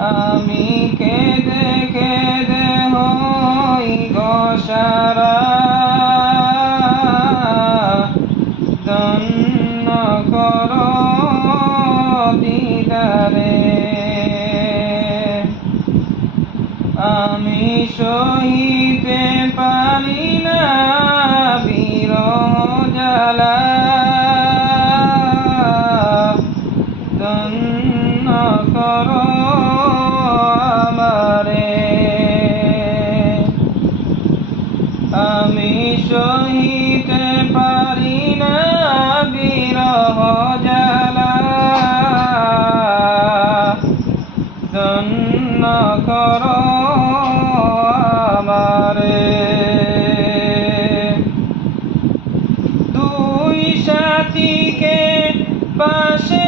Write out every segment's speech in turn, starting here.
আমি কেঁদে কেঁদে হই গোসারা দন্ন কর দিদারে। আমি সহিতে পারি না বীর জ্বালা। সহিতে পারি না বিরহ জ্বালা। দন্ন কর আমারে। দুই সাথীকে পাশে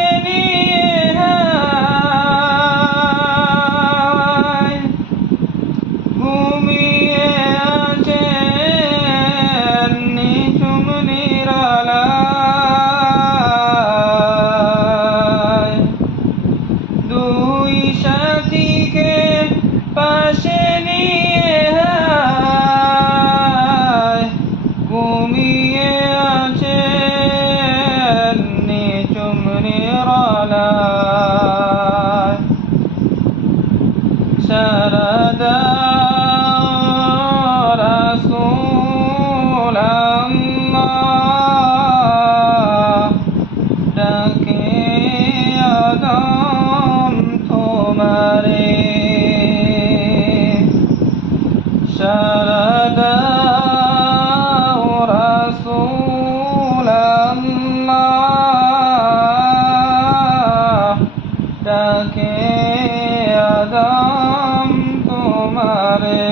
আদম তোমারে। শারদা রাসূল ডাকে আদম তোমারে।